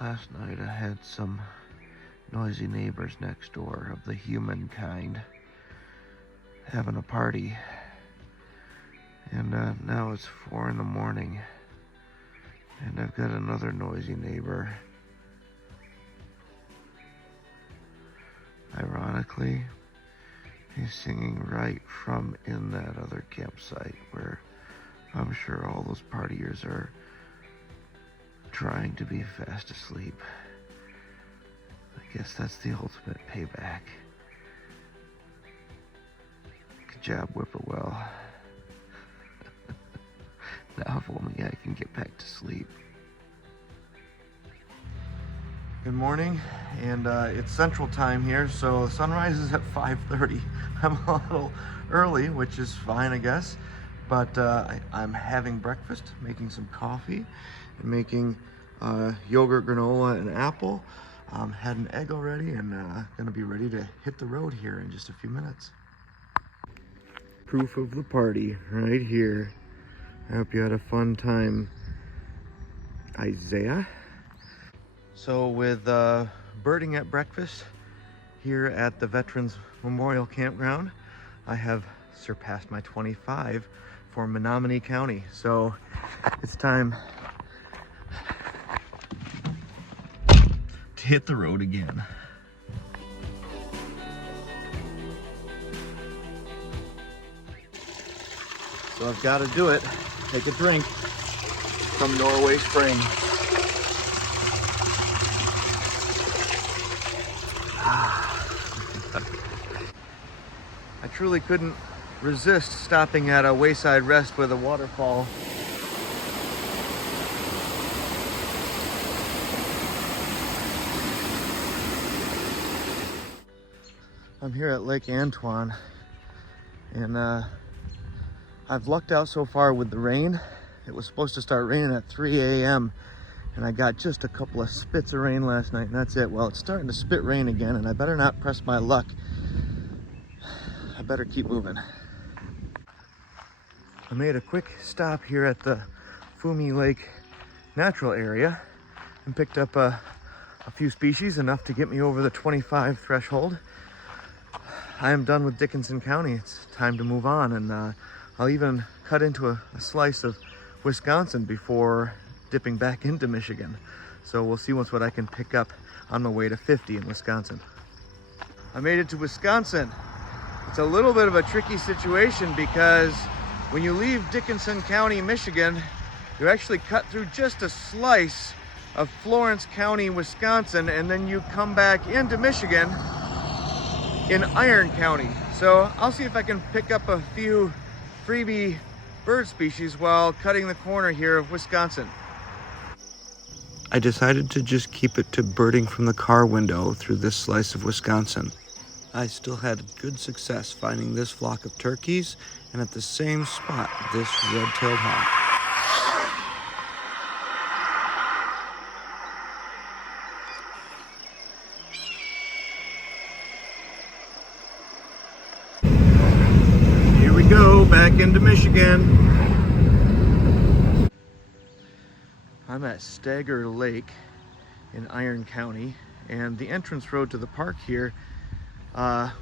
Last night I had some noisy neighbors next door of the human kind having a party. And now it's 4 in the morning and I've got another noisy neighbor. Ironically, he's singing right from in that other campsite where I'm sure all those partiers are trying to be fast asleep. I guess that's the ultimate payback. Good job, Whippoorwill. Now if only I can get back to sleep. Good morning, and it's Central Time here, so the sunrise is at 5:30. I'm a little early, which is fine, I guess, but I'm having breakfast, making some coffee, and making yogurt, granola, and apple. Had an egg already, and gonna be ready to hit the road here in just a few minutes. Proof of the party right here. I hope you had a fun time, Isaiah. So with birding at breakfast here at the Veterans Memorial Campground, I have surpassed my 25 for Menominee County. So it's time to hit the road again. So I've got to do it. Take a drink from Norway Spring. I truly couldn't resist stopping at a wayside rest with a waterfall. I'm here at Lake Antoine, and I've lucked out so far with the rain. It was supposed to start raining at 3 a.m. and I got just a couple of spits of rain last night, and that's it. Well, it's starting to spit rain again, and I better not press my luck. I better keep moving. I made a quick stop here at the Fumi Lake natural area and picked up a few species, enough to get me over the 25 threshold. I am done with Dickinson County. It's time to move on, and I'll even cut into a slice of Wisconsin before dipping back into Michigan. So we'll see what I can pick up on my way to 50 in Wisconsin. I made it to Wisconsin. It's a little bit of a tricky situation because when you leave Dickinson County, Michigan, you actually cut through just a slice of Florence County, Wisconsin, and then you come back into Michigan in Iron County. So I'll see if I can pick up a few freebie bird species while cutting the corner here of Wisconsin. I decided to just keep it to birding from the car window through this slice of Wisconsin. I still had good success finding this flock of turkeys, and at the same spot, this red-tailed hawk. Here we go, back into Michigan. I'm at Stagger Lake in Iron County, and the entrance road to the park here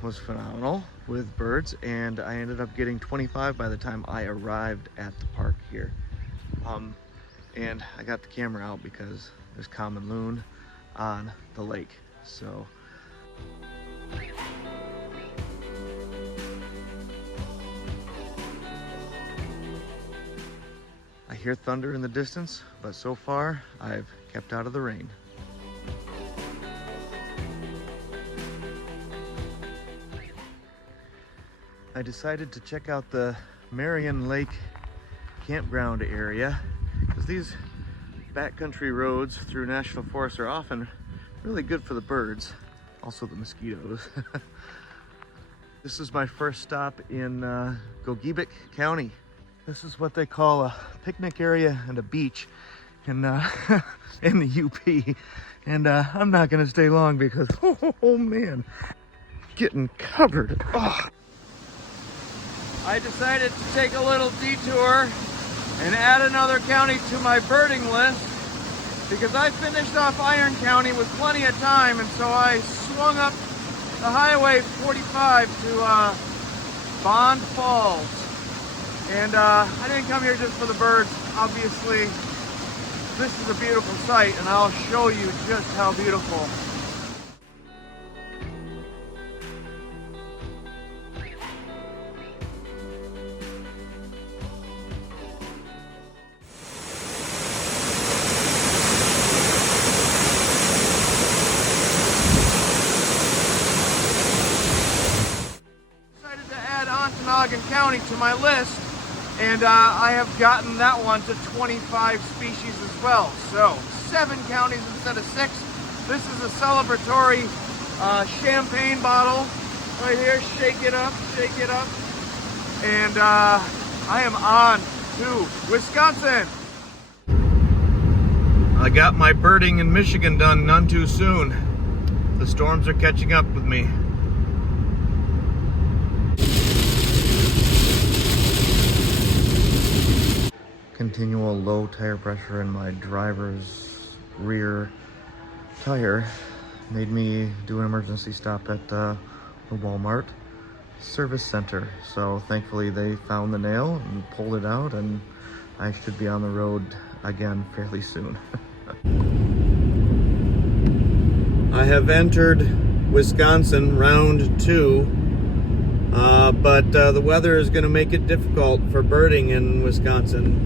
was phenomenal with birds, and I ended up getting 25 by the time I arrived at the park here. And I got the camera out because there's common loon on the lake. So I hear thunder in the distance, but so far I've kept out of the rain. I decided to check out the Marion Lake campground area because these backcountry roads through national forests are often really good for the birds, also the mosquitoes. This is my first stop in Gogebic County. This is what they call a picnic area and a beach in in the UP, and I'm not gonna stay long because oh man, getting covered. Oh. I decided to take a little detour and add another county to my birding list because I finished off Iron County with plenty of time, and so I swung up the Highway 45 to Bond Falls. And I didn't come here just for the birds. Obviously, this is a beautiful sight, and I'll show you just how beautiful. County to my list, and I have gotten that one to 25 species as well. So 7 counties instead of 6. This is a celebratory champagne bottle right here. Shake it up, and I am on to Wisconsin. I got my birding in Michigan done none too soon. The storms are catching up with me. Continual low tire pressure in my driver's rear tire made me do an emergency stop at the Walmart service center. So thankfully they found the nail and pulled it out, and I should be on the road again fairly soon. I have entered Wisconsin round 2, but the weather is going to make it difficult for birding in Wisconsin.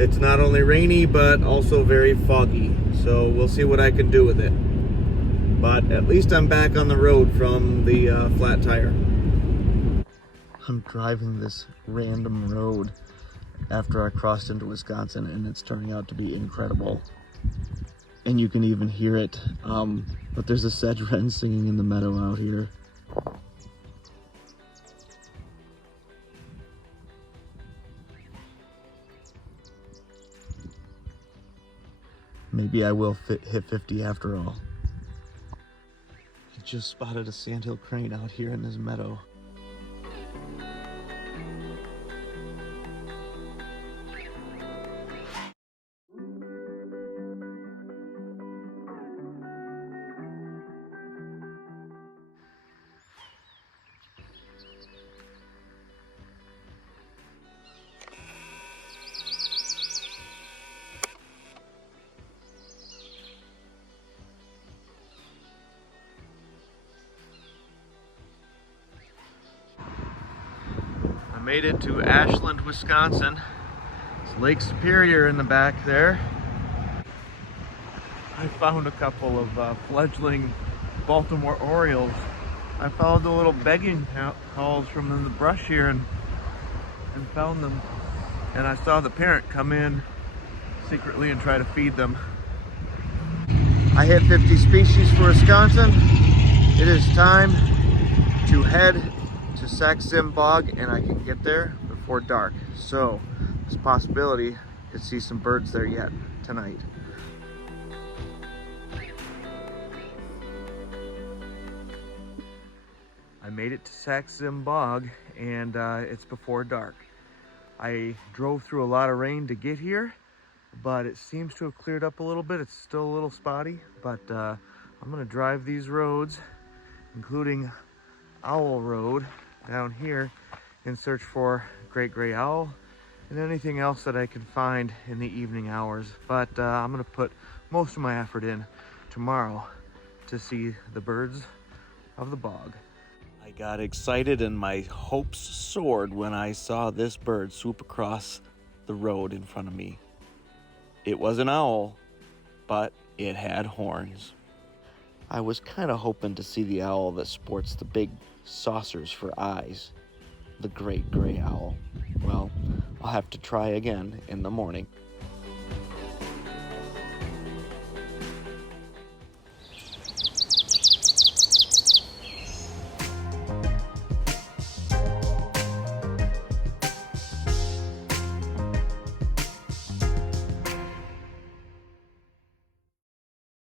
It's not only rainy, but also very foggy. So we'll see what I can do with it. But at least I'm back on the road from the flat tire. I'm driving this random road after I crossed into Wisconsin, and it's turning out to be incredible. And you can even hear it. But there's a sedge wren singing in the meadow out here. Maybe I will hit 50 after all. I just spotted a sandhill crane out here in this meadow. Made it to Ashland, Wisconsin. It's Lake Superior in the back there. I found a couple of fledgling Baltimore Orioles. I followed the little begging calls from in the brush here and found them. And I saw the parent come in secretly and try to feed them. I hit 50 species for Wisconsin. It is time to head to Sax-Zim Bog, and I can get there before dark. So there's a possibility to see some birds there yet tonight. I made it to Sax-Zim Bog, and it's before dark. I drove through a lot of rain to get here, but it seems to have cleared up a little bit. It's still a little spotty, but I'm gonna drive these roads, including Owl Road down here, and search for great gray owl and anything else that I can find in the evening hours. But I'm gonna put most of my effort in tomorrow to see the birds of the bog. I got excited and my hopes soared when I saw this bird swoop across the road in front of me. It was an owl, but it had horns. I was kind of hoping to see the owl that sports the big saucers for eyes, the great gray owl. Well, I'll have to try again in the morning.